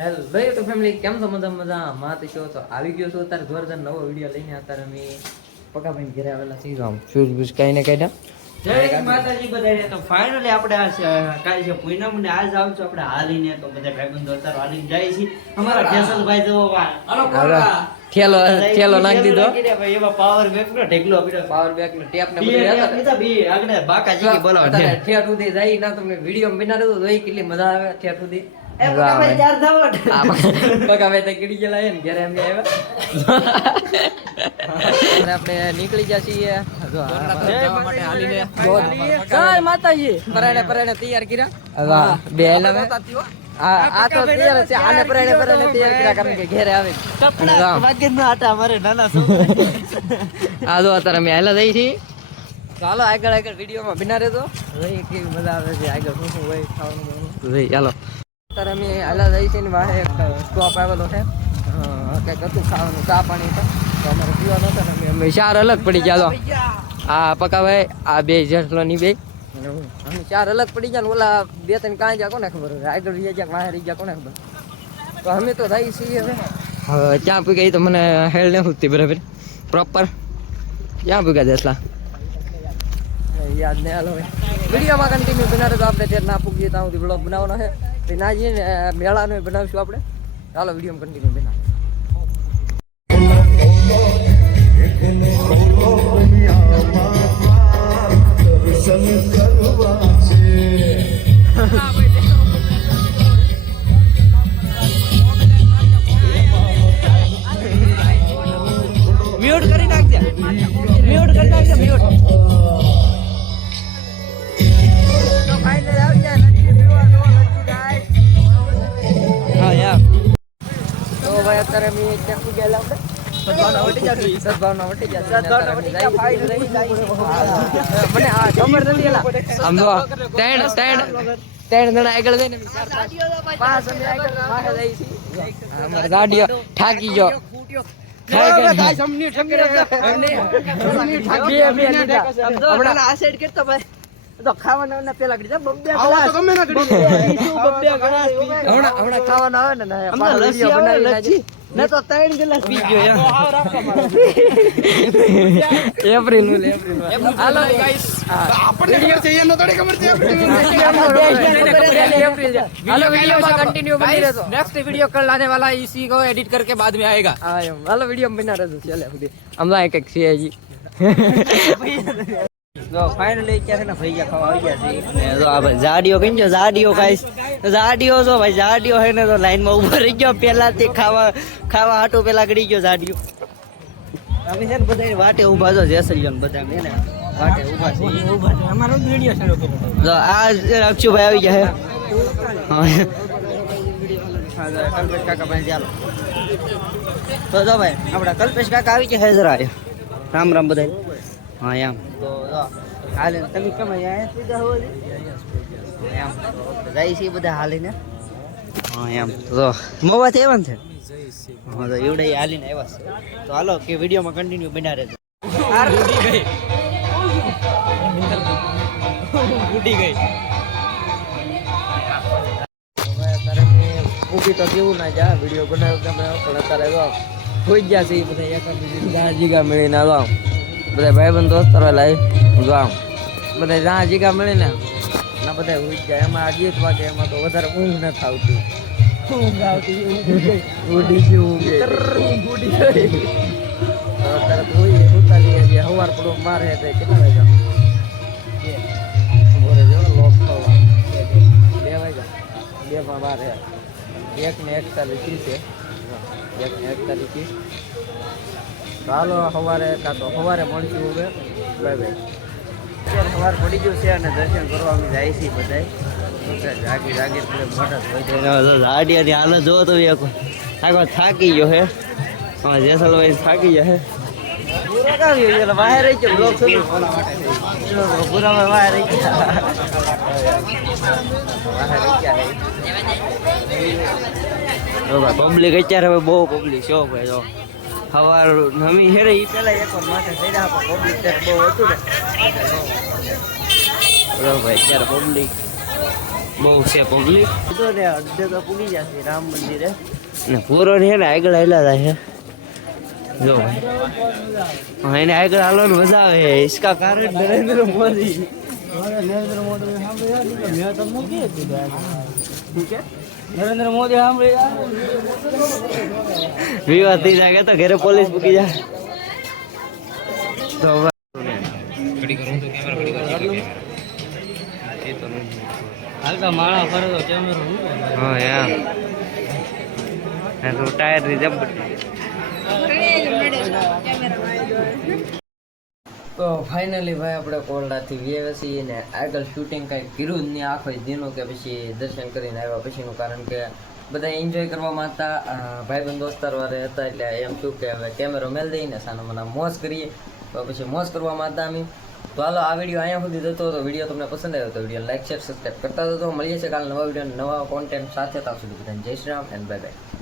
Hello YouTube family, કેમ છો? મજામાં તો છો તો આવી ગયો છો અત્યારે જોરદાર નવો વિડીયો લઈને. અત્યારે અમે પકાભાઈ ઘરે આવેલા છીએ. શૂઝ બૂઝ કઈ ને કઈ જય માતાજી બધાને. તો ફાઇનલી આપણે કાલ છે પૂનમ ને આજ આવું છું આપણે હાલીને. તો બધા ભાઈબંધો અત્યારે હાલીને જાય છે. અમારા કેસલભાઈ તો ઠેલો નાખી દીધો. એવા પાવર બેક નો ઢેકલો આપીને પાવર બેક નો ટેપ ને બધું બી આગળ બાકાજી કે બોલાવો ઠેઠ સુધી જાય ના. તમને વિડીયો બિના તો જોઈ કેટલી મજા આવે. ઠેઠ સુધી આપણે નીકળી ગયા છીએ. માતાજી પરાણે તૈયાર કર્યા. બે આ તો તૈયાર છે. આને પરાણે તૈયાર કર્યા કારણ કે ઘેરે આવે. આ જો અત્યારે અમે હાલા જઈ છીએ. ચાલો આગળ વિડીયોમાં બિના રહેજો. કેવી મજા આવે છે. આગળ શું હોય ખાવાનું ચાલો. અત્યારે અમે હાલા જઈએ છીએ ને વાહે એક સ્ટોપ આવેલો છે. કંઈક હતું ખાવાનું, ચા પાણી છે તો અમારે પીવાનો હતો ને અમે ચાર અલગ પડી ગયા. આ પકાભાઈ આ બે જેઠલોની બે અમે ચાર અલગ પડી ગયા ને ઓલા બે ત્રણ કાં ગયા કોને ખબર હોય. આગળ રહી ગયા વાહે રહી ગયા કોને ખબર. તો અમે તો જઈએ છીએ હવે ક્યાં પી ગઈ તો મને હેલ નહીં ઉઠતી બરાબર પ્રોપર. ક્યાં પી ગયા દેસલા યાદ નહીં. હાલો વિડીયોમાં કન્ટિન્યુ બનાવે તો આપણે ત્યાં ના પૂગીએ ત્યાં સુધી બ્લોગ બનાવવાનો છે. ના જઈએ ને મેળાનો બનાવીશું આપણે. ચાલો વિડીયો કન્ટિન્યુ બનાવ. મ્યુટ કરી નાખજે. મ્યુટ કરી નાખજે. મ્યુટ તો ફાઇનલ આવી જાય. તો ભાઈ અત્યારે અમે ક્યાં ગયેલા આપણે સદભાવના વટી ગયા. મને આ ખબર નથી. આમ જો ત્રણ જણા આગળ જઈને ગાડીઓ થાકી ગયો. ખાવાના પેલા હમણાં ખાવાના આવે ને ના તો 3 ગ્લાસ પી ગયો. એપ્રિલ હાલો ગાઈસ. આપણે વિડિયો છે એનો થોડી ખબર છે. हेलो वीडियो में कंटिन्यू बनी रहो. नेक्स्ट वीडियो कल आने वाला है. इसी को एडिट करके बाद में आएगा. हेलो वीडियो में बना रहो. चले हम लाए एक सी है जी. તો ફાઇનલી ક્યારે ને ભૈયા ખાવા આવી ગયા છે. જો આ ભાઈ જાડીઓ કઈ જો જાડીઓ ગાઈસ. જાડીઓ જો ભાઈ જાડીઓ હે ને તો લાઈન માં ઉભો રહી ગયો. પેલા તે ખાવા હાટો પેલા ગડી ગયો જાડીઓ. અમે છે ને બધા વાટે ઊભા છો. જેસલિયન બધા મે ને વાટે ઊભા છે. અમારો જ વિડિયો શરૂ કર્યો. જો આ અક્ષુભાઈ આવી ગયા હે. હા કલ્પેશ કાકા ભાઈ ચાલો. તો જો ભાઈ આપડા કલ્પેશ કાકા આવી ગયા હે. જરા રામ રામ બધા. હા એમ તો હાલે તમે કેમ અહીંયા સીધા હો એમ જાય છે બધા હાલીને. હા એમ તો મોવાથી આવ્યા છે. હા તો એવડે હાલીને આવ્યા છે. તો હાલો કે વિડીયોમાં કન્ટિન્યુ બના રહેજો. ઉડી ગઈ અત્યારે ઊભી તો કેવું ના જા વિડીયો બનાવ્યો પણ અત્યારે હોઈ ગયા છે બધા. એક જીગા મળીને આવ્યા બધા ભાઈબંધ દોસ્તો લાવી જો આમ બધા જ્યાં જીગા મળે ને ના બધા ઉઠ જાય. એમાં ગીત વાગે એમાં તો વધારે ઊંઘ નથી આવતી. ઊંઘ આવતી ઉડી ગયું ઉડી ગઈ. અત્યારે હોઈએ ઉતારીએ છીએ. સવાર પડો મારે કેટલા વાગ્યા બોરે જો લોક થવા 2 વાગ્યા. 2 માં બાર 1:41 છે. 1:41 ચાલો સવારે કાં તો સવારે મળશું. હવે બાય બાય. અત્યારે સવાર પડી ગયું છે અને દર્શન કરવા અમે જાય છીએ બધા. જાગી મોટા જાડિયાની હાલત જોવો તો આખો થાકી ગયો હે. હા જેસલભાઈ થાકી ગયા હે. બહાર રહી ગયો બ્લોક શરૂ પૂરા બહાર રહી ગયા. પબ્લિક અત્યારે હવે બહુ પબ્લિક છે ભાઈ. જો સવાર નમી હેરે એ પેલા એક વાર માથે ચડ્યા પણ પબ્લિક ત્યારે બહુ હતું ને. ભાઈ અત્યારે પબ્લિક બહુ છે પબ્લિક તો ને અડધે તો પૂગી જશે રામ મંદિરે ને પૂરો છે ને આગળ હેલા જાય છે જો ભાઈ એને આગળ હાલવાનું મજા આવે છે इसका कारण नरेंद्र मोदी नरेंद्र मोदी मैं तो मुझे ठीक है नरेंद्र मोदी વિવાદ થઈ જાય તો ઘરે પોલીસ મૂકી જાય તો હલકા માળા ફરે તો કેમેરો હા યાર તો ટાયર ની જબ તો ફાઇનલી ભાઈ આપણે કોરડાથી વ્યાવ્યા છીએ ને આગળ શૂટિંગ કાંઈ કર્યું જ નહીં આખો દિનો કે પછી દર્શન કરીને આવ્યા પછીનું કારણ કે બધા એન્જોય કરવામાં હતા ભાઈબંધ દોસ્તાર વાળે હતા એટલે એમ શું કે હવે કેમેરો મેલ દઈને સાનો મને મોજ કરીએ તો પછી મોજ કરવામાં હતા અમે તો હાલો આ વિડીયો અહીંયા સુધી જતો હતો વિડીયો તમને પસંદ આવ્યો તો વિડીયો લાઈક શેર સબસ્ક્રાઈબ કરતા હતો મળીએ છીએ કાલે નવા વિડીયો નવા કોન્ટેન્ટ સાથે ત્યાં સુધી બધાને જય Shri Ram and bye bye